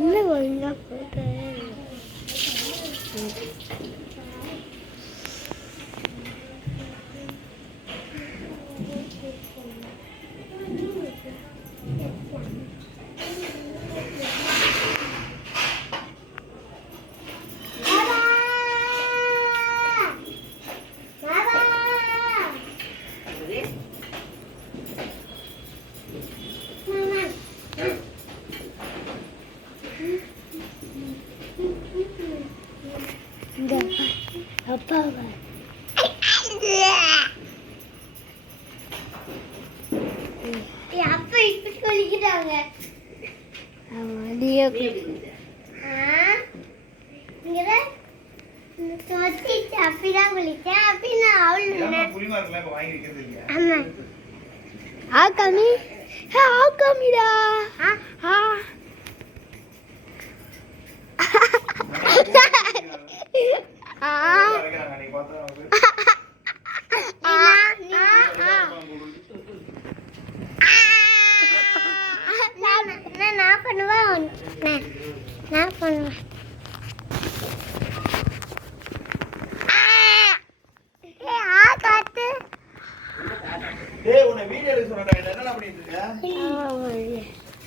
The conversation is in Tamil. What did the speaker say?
இன்னும் ஒழுங்கா போட்டு அப்பாவை அப்பா இப்படி சொல்லிக்கிட்டாங்க. அப்படிதான் குளிச்சேன் அப்படின்னு ஆக்காமி ஆக்காமிடா நான் பண்ணுவேன் நான் பண்ணுவேன். டேய் உன்னை வீடியோ எடுக்க சொன்னடா, என்னடா பண்ணிட்டு இருக்க?